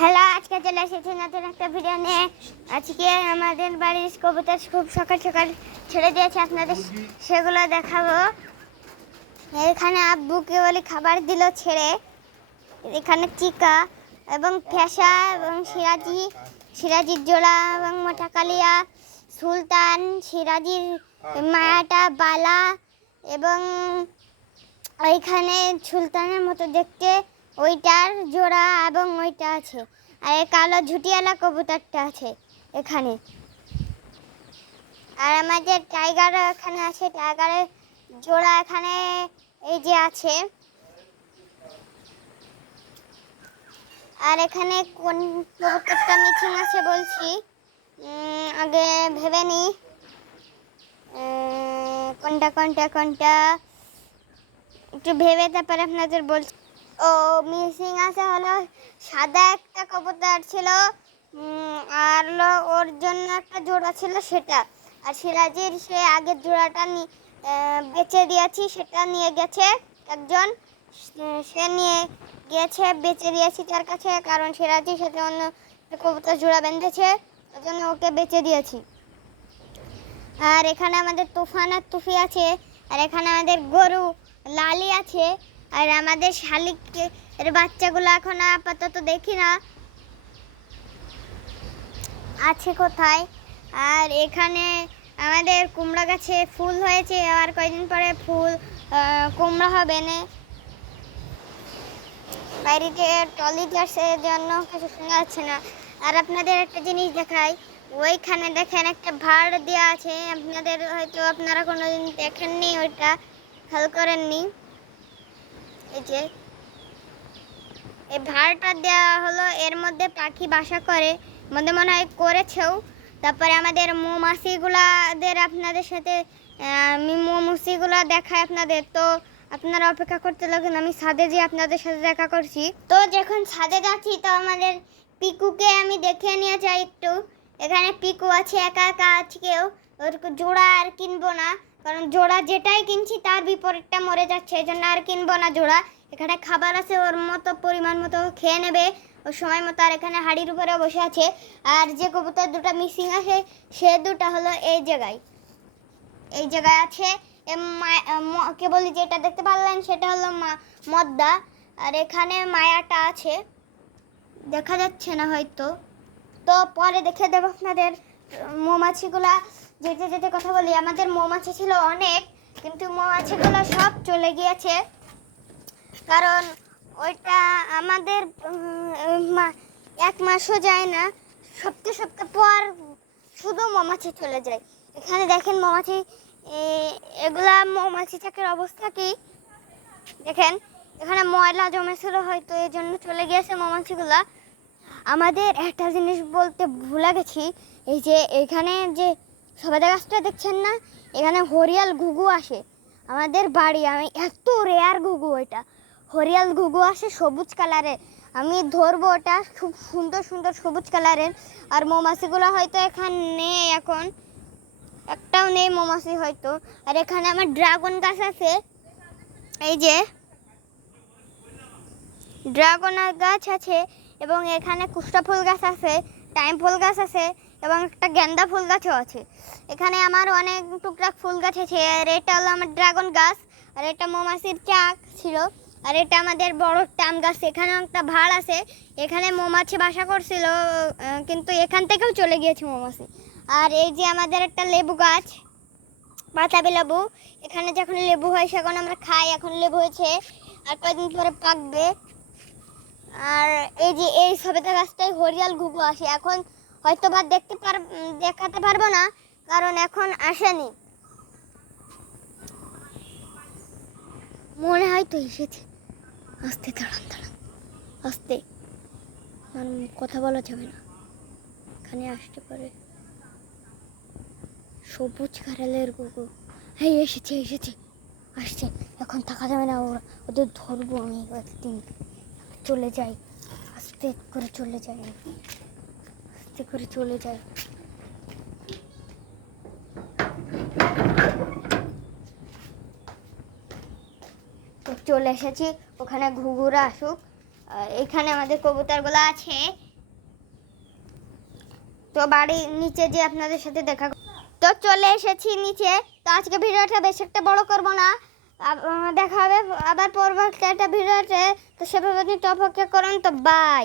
Hello, আজকে চলে এসেছি নতুন একটা ভিডিও নিয়ে। আজকে আমাদের বাড়ির কবুতর খুব সকাল সকাল ছেড়ে দিয়েছে, আপনাদের সেগুলো দেখাবো। এখানে আব্বুকে বলি খাবার দিল ছেড়ে। এখানে চিকা এবং ফ্যাসা এবং সিরাজির জোড়া এবং মোটা কালিয়া, সুলতান, সিরাজির মায়াটা, বালা এবং ওইখানে সুলতানের মতো দেখতে ওইটার জোড়া এবং ওইটা আছে। আর এই কালো ঝুটিয়ালা কবুতরটা আছে এখানে। আর আমাদের টাইগারও এখানে আছে, টাইগারের জোড়া এখানে এই যে আছে। আর এখানে কোন কবুতরটা মিছিং আছে বলছি, আগে ভেবে নি কোনটা কোনটা কোনটা একটু ভেবে তারপরে আপনাদের বলছি। ও মিসিং আছে হলো সাদা একটা কবুতর ছিল, আর ওর জন্য একটা জোড়া ছিল সেটা। আর সিরাজির সে আগের জোড়াটা বেচে দিয়েছি, সেটা নিয়ে গেছে একজন, সে নিয়ে গেছে, বেচে দিয়েছি তার কাছে, কারণ সিরাজির সাথে অন্য কবুতর জোড়া বেঁধেছে, ওই জন্য ওকে বেচে দিয়েছি। আর এখানে আমাদের তুফান আর তুফি আছে। আর এখানে আমাদের গরু লালি আছে। আর আমাদের শালিকের বাচ্চাগুলো এখন আপাতত দেখি না আছে কোথায়। আর এখানে আমাদের কুমড়া গাছে ফুল হয়েছে, আর কয়েকদিন পরে ফুল কুমড়া হবে না। বাইরেতে টলি চাষের জন্য কিছু শোনা যাচ্ছে না। আর আপনাদের একটা জিনিস দেখাই, ওইখানে দেখেন একটা ভাড় দেওয়া আছে, আপনারা কোনোদিন দেখেননি, ওইটা খেয়াল করেননি। এই যে এই ভাড়টা দেওয়া হলো, এর মধ্যে পাখি বাসা করে, মনে হয় করেছেও। তারপরে আমাদের মৌমাছিগুলাদের আপনাদের সাথে মৌমাছিগুলা দেখায় আপনাদের, তো আপনারা অপেক্ষা করতে লাগেন, আমি ছাদে যেয়ে আপনাদের সাথে দেখা করছি। তো যখন ছাদে যাচ্ছি তো আমাদের পিকুকে আমি দেখে নিয়ে যাই একটু। এখানে পিকু আছে একা একা আজকেও, ওর জোড়া আর কিনবো না, কারণ জোড়া যেটাই কিনছি তার বিপরীতটা মরে যাচ্ছে, এই জন্য আর কিনবো না জোড়া। এখানে খাবার আছে, ওর মতো পরিমাণ মতো খেয়ে নেবে ওর সময় মতো। আর এখানে হাড়ির উপরে বসে আছে। আর যে কবুতর দুটো মিসিং আছে সে দুটো হলো এই জায়গায় আছে। কে বলি যেটা দেখতে পারলেন সেটা হলো মদ্দা। আর এখানে মায়াটা আছে, দেখা যাচ্ছে না হয়তো, তো পরে দেখে দেবো আপনাদের। মৌমাছিগুলা যেতে যেতে কথা বলি, আমাদের মৌমাছি ছিল অনেক, কিন্তু মৌমাছিগুলো সব চলে গিয়েছে, কারণ ওইটা আমাদের এক মাসও যায় না, সপ্তাহ পর শুধু মৌমাছি চলে যায়। এখানে দেখেন মৌমাছি, এগুলা মৌমাছি চাকের অবস্থা কি দেখেন, এখানে ময়লা জমেছিল হয়তো, এই জন্য চলে গিয়েছে মৌমাছিগুলা। আমাদের একটা জিনিস বলতে ভুলে গেছি, এই যে এখানে যে সবেদা গাছটা দেখছেন না, এখানে হরিয়াল ঘুঘু আসে আমাদের বাড়ি। আমি এত রেয়ার ঘুঘু, ওইটা হরিয়াল ঘুঘু আসে সবুজ কালারের, আমি ধরবো ওটা, খুব সুন্দর সুন্দর সবুজ কালারের। আর মৌমাছিগুলো হয়তো এখানে নেই, এখন একটাও নেই মৌমাছি হয়তো। আর এখানে আমার ড্রাগন গাছ আছে, এই যে ড্রাগন গাছ আছে, এবং এখানে কুষ্টা ফুল গাছ আছে, টাইম ফুল গাছ আছে, এবং একটা গেন্দা ফুল গাছও আছে। এখানে আমার অনেক টুকটাক ফুল গাছ আছে। আর এটা হলো আমার ড্রাগন গাছ, আর এটা মৌমাছির চাক ছিল। আর এটা আমাদের বড় টাম গাছ, এখানেও একটা ভাড় আছে, এখানে মৌমাছি বাসা করছিল, কিন্তু এখান থেকেও চলে গিয়েছে মৌমাছি। আর এই যে আমাদের একটা লেবু গাছ, বাতাবি লেবু, এখানে যখন লেবু হয় সেখন আমরা খাই, এখন লেবু হয়েছে, আর কয়েকদিন পরে পাকবে। আর এই যে এই সবেদা গাছটাই হরিয়াল ঘুঘু আসে, এখন হয়তো বা দেখাতে পারবো না, কারণ এখন আসেনি, মনে হয় তো এসেছে। আস্তে দাঁড়ান আস্তে, কথা বলা যাবে না, এখানে আসতে পারে সবুজ কারালের ঘুঘু। হ্যাঁ এসেছে আসছে, এখন থাকা যাবে না, ওদের ধরবো আমি একদিন। চলে যাই, আস্তে করে চলে যাই, তো চলে এসেছি, ওখানে ঘুঘুরা আসুক। এখানে আমাদের কবুতরগুলো আছে, তো বাড়ি নিচে যে আপনাদের সাথে দেখা তো চলে এসেছি নিচে। তো আজকে ভিডিওটা বেশি একটা বড় করব না, দেখা হবে আবার পরবর্তী একটা ভিডিওতে। তো সেভাবে আপনি অপেক্ষা করুন। তো বাই।